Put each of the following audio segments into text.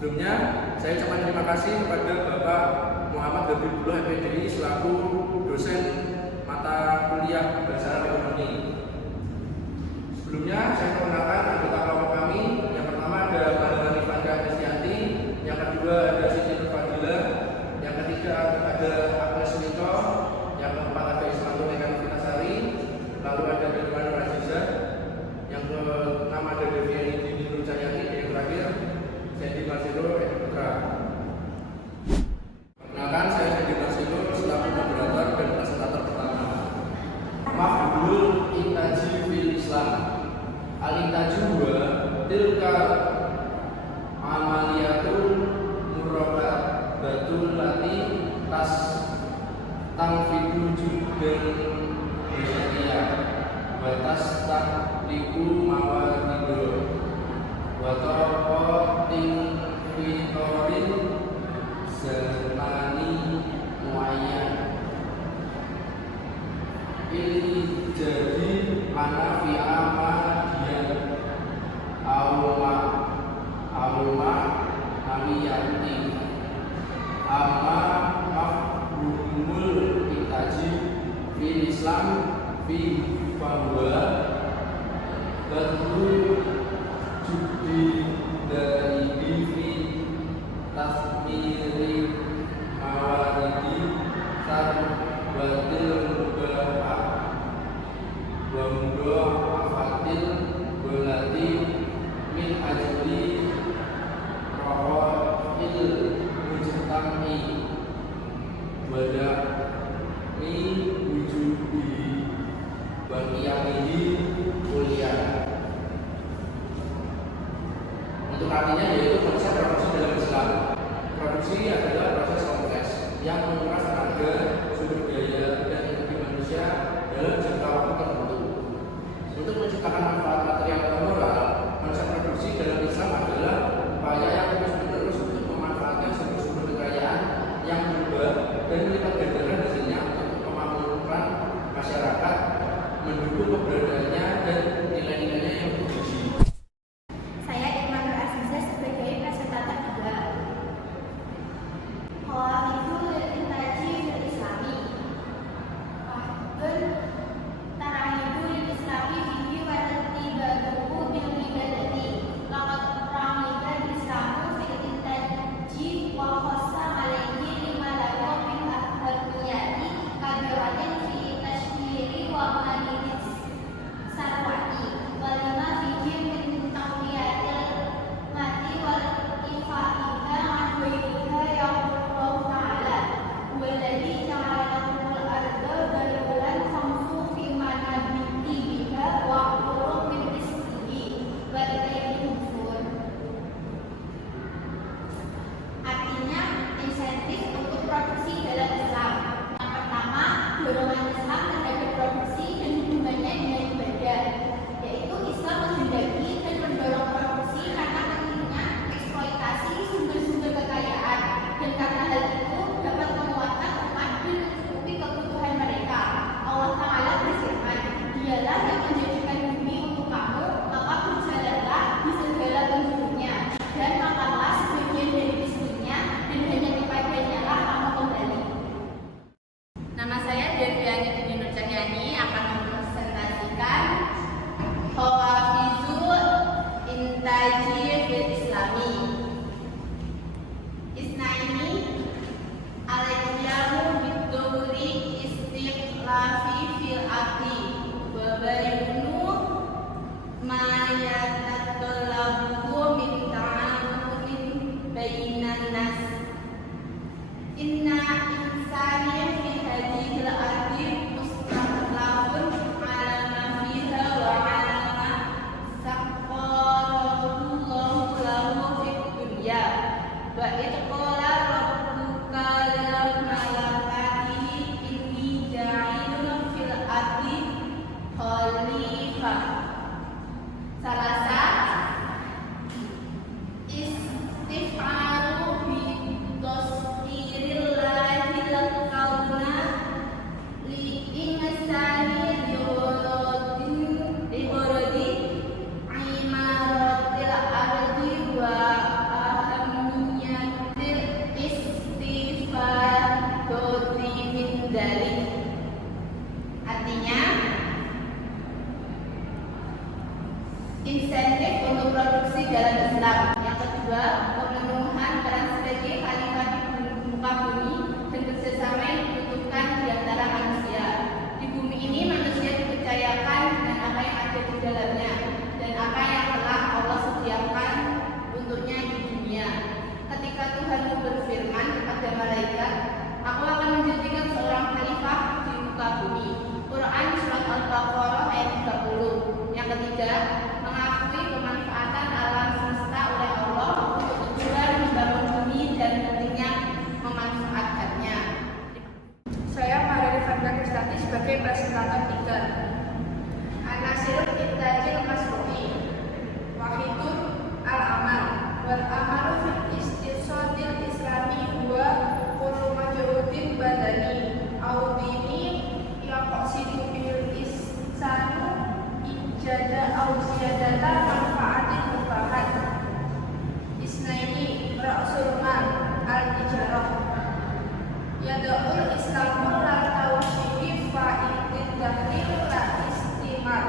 Sebelumnya, saya ucapkan terima kasih kepada Bapak Muhammad Habibullah MPDI selaku dosen mata kuliah Bahasa Arab Ekonomi. Sebelumnya, saya perkenalkan anggota kelompok kami. Yang pertama ada Mbak Rifanda Kristianti, yang kedua ada Siti Nurfadilah, yang ketiga ada Agnes Mito, yang keempat ada Ismanto Mekan Fitasari, lalu ada Dirwan Rajiza, yang keenam ada Deviani Dini Nurjayati, yang terakhir Sandy Marcelo Edi Putra. Perkenalkan, saya Sandy Marcelo selaku moderator dan presentator pertama. Maf'ulul intaji fil Islam. Al-intaju wa tilka amaliyatun murakabatul lati tas tangfidu judul bisyariah wa tas tahliku mawadidu wa tarakotin fitorin zamani muayyan ini jadi mana fi auma amiyati amma mafhumul intaji fil Islam fi bahwa betul judi dari fi tasmiri mawaridi sarwatil mubah wa mudhafatil walati min ajli rawa'il mujtami wada'i wujudi wa qiyamihi kuliah. Untuk artinya yaitu konsep produksi dalam Islam. Produksi adalah proses kompleks yang menguras tenaga, sumber daya, dan energi manusia dalam jangka waktu tertentu. Untuk menciptakan manfaat material dan moral, konsep produksi dalam Islam adalah upaya yang terus-menerus untuk memanfaatkan sumber-sumber kekayaan yang berubah dan melipat gandaran hasilnya untuk memakmurkan masyarakat, mendukung keberadaannya dan nilai-nilainya yang bergizi. Saya Irma Nur Aziza sebagai presentator juga. Qawaidul intaji fil Islami. Qaidul tarahibul Islami fihi wa tartibahu bil ibadati. Laqad ra'ida Islamu fil intaji wa khassa alaihi lima lahu min ahamiyati kabiratin fi tashmiri wa manidis sarwati wa lima fihi min taqwiyatil mati wal ifaiha an ghairiha yaqulullahu ta'ala walladzi ja'ala lakumul arda dalulan famsu fi manabiti biha wa qulu min rizqihi wa ilaihi nusyur. Artinya insentif untuk produksi dalam Islam. Yang pertama, dorongan Islam terhadap produksi dan hubungannya dengan ibadah, yaitu Islam menghendaki dan mendorong produksi karena pentingnya eksploitasi sumber-sumber kekayaan, dan karena hal itu dapat menguatkan umat dan mencukupi kebutuhan mereka. Allah Ta'ala berfirman, Dialah yang menjadikan bumi untuk kamu, maka berjalanlah di segala penjurusnya, dan makanlah sebagian dari rizkinya, dan hanya kepadanya lah kamu kembali. Nama saya Deviani Dini Nurcahyani akan mempresentasikan Hawafizul Intaji fil Islami. Isnaini al-qiyamu biduri istiqlafi fil ardi wa bayunu ma yatatallabu min ta'amunin bainan nas. Inna insani fi hadhil ardi mustaqlafun ala ma fiha wa ala ma saqqalahullahu lahu fi kedua, pemenuhan peran sebagai khalifah di muka bumi dan kerjasama yang dibutuhkan di antara manusia. Di bumi ini manusia dipercayakan dengan apa yang ada di dalamnya dan apa yang telah Allah sediakan untuknya di dunia. Ketika Tuhan berfirman kepada malaikat, "Aku akan menjadikan seorang khalifah di muka bumi." Quran Surat Al-Baqarah ayat 30. Yang ketiga, mengakui pemanfaatan alam semesta oleh Allah untuk tujuan membangun bumi dan pentingnya memanfaatkannya. Saya Maria Fanda Kristati sebagai presentator 3. An-Nasirul Intajil Masru'i Wahidun Al-Amal wal amalu fil istisodil islami huwa kullu majhudin badani audini yaqsidu bil ihsanu ijada au ziyadata manfaatin mubahat isnaini ra'sul mal al-ijarah yada'ul islamu la tawsyihi fa'idid dahlil la istimar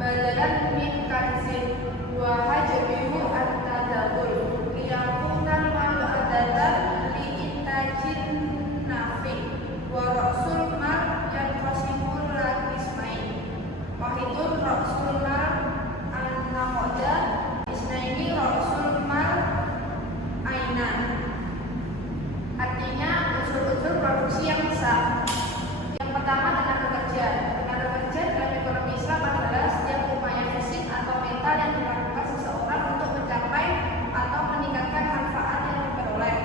badalan min kanzin wa hajbihu at-tadabul liyakunan malu adatan li intajin nafi wa ra'sul mal yang qasimul la ismain wahidun ra'sul mal an-naqoda isnaini ra'sul mal ainan. Artinya unsur-unsur produksi yang besar. Yang pertama, tenaga kerja. Tenaga kerja dalam ekonomi Islam adalah setiap upaya fisik atau mental yang dilakukan seseorang untuk mencapai atau meningkatkan manfaat yang diperoleh.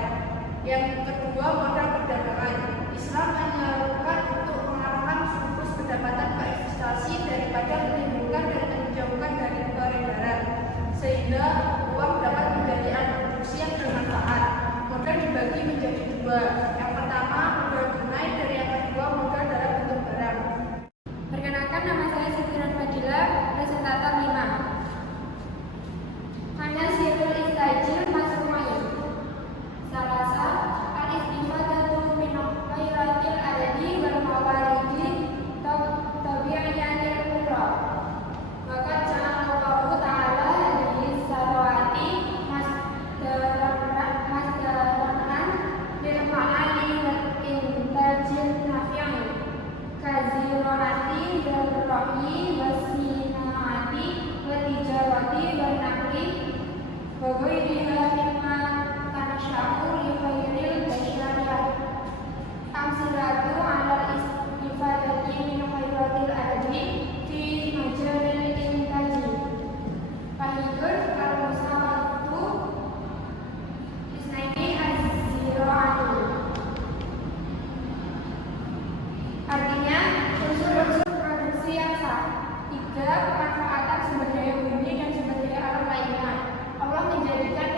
Yang kedua, modal perdagangan. Islam menyerukan untuk mengarahkan surplus pendapatan ke investasi daripada menimbulkan dan menjauhkan dari peredaran, sehingga uang dapat menjadi alat produksi yang bermanfaat. Modal dibagi menjadi dua. Yang pertama, modal tunai, dan yang kedua, modal dalam bentuk barang. Perkenalkan, nama saya Siti Fadila, presentator 5. An-Nasirul Intajil Masru'i Salasa al-istifadatu min khairatil adadi wal mawaridi tabi'iyatil ukhra. Maka ja'alallahu ta'ala hadhihi sarwati masdaran lil ma'ali wal intajil nafi'i kazirati wal ra'i wasina'ati wa tijarati wal naqli wa ghairiha mimma tanasha'u li khairil basyariyah. Amsilatu 'alal istifadati min khairatil adadi fi majalil intaji. Fahidun al-musawatu isnaini az-zira'atu. Artinya, unsur-unsur produksi yang sah. 3. Pemanfaatan sumber daya bumi dan sumber daya alam lainnya. Allah menjadikan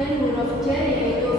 dan huruf J yaitu